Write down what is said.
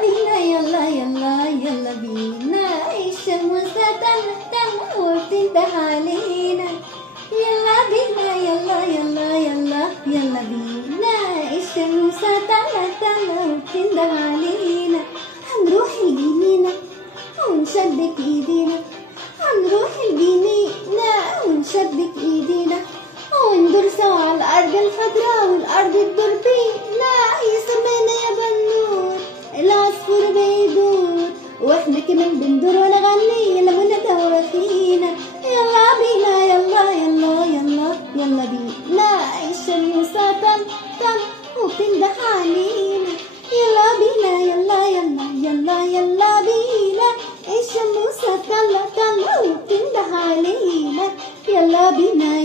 بينا يلا يلا يلا بينا الشموسة طلع وبتنده علينا. يلا بينا يلا يلا يلا يلا بينا الشموسة طلع وبتنده علينا. هنروح الجنينة ونشبك ايدينا، هنروح الجنينة ونشبك ايدينا، وندور سوا على الارض الخضراء والارض تدور بينا. يسمينا يا بنور العصفور بيدور، واحنا كمان بندور ونغني لما ندور فينا. يلا بينا يلا يلا يلا يلا بينا الشموسة طل وبتنده علينا. يلا بينا يلا يلا يلا يلا بينا الشموسة طل وبتنده علينا. يلا بينا.